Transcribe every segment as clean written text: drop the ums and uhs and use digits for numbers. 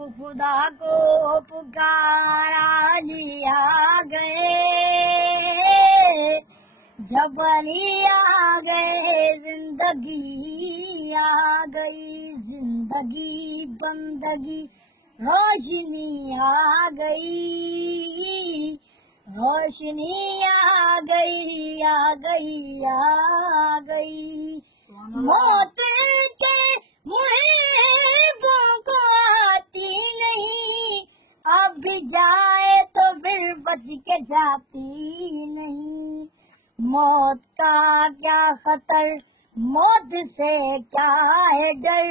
जब खुदा को पुकारा लिया गए, जब अली आ गए जिंदगी आ गई, जिंदगी बंदगी रोशनी आ गई, रोशनी आ गई आ गई आ गई। मौत के मुहिबों को आती नहीं, अब भी जाए तो फिर बच के जाती नहीं। मौत का क्या खतर, मौत से क्या है डर,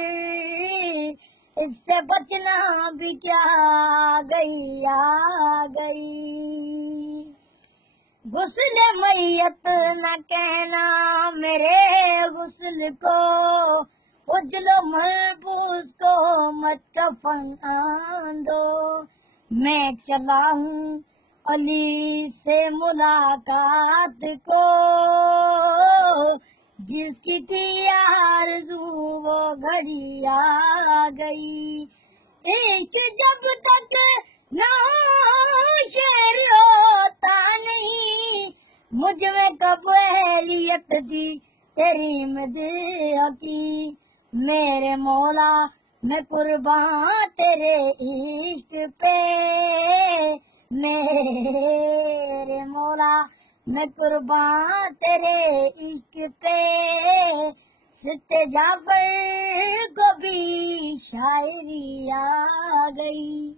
इससे बचना भी क्या आ गई। गुस्ल मैयत न कहना मेरे गुस्ल को, उजलो महबूस को मत कफन दो। मैं चला हूँ अली से मुलाकात को, जिसकी थी आरज़ू वो घड़ी आ गई। इश्क जब तक ना शेर होता नहीं, मुझ में कब अहलियत थी तेरी मदीह की। मेरे मौला मैं कुर्बान तेरे इश्क पे, मेरे मौला मैं कुर्बान तेरे इश्क पे। सित्ते जाफर को भी शायरी आ गई।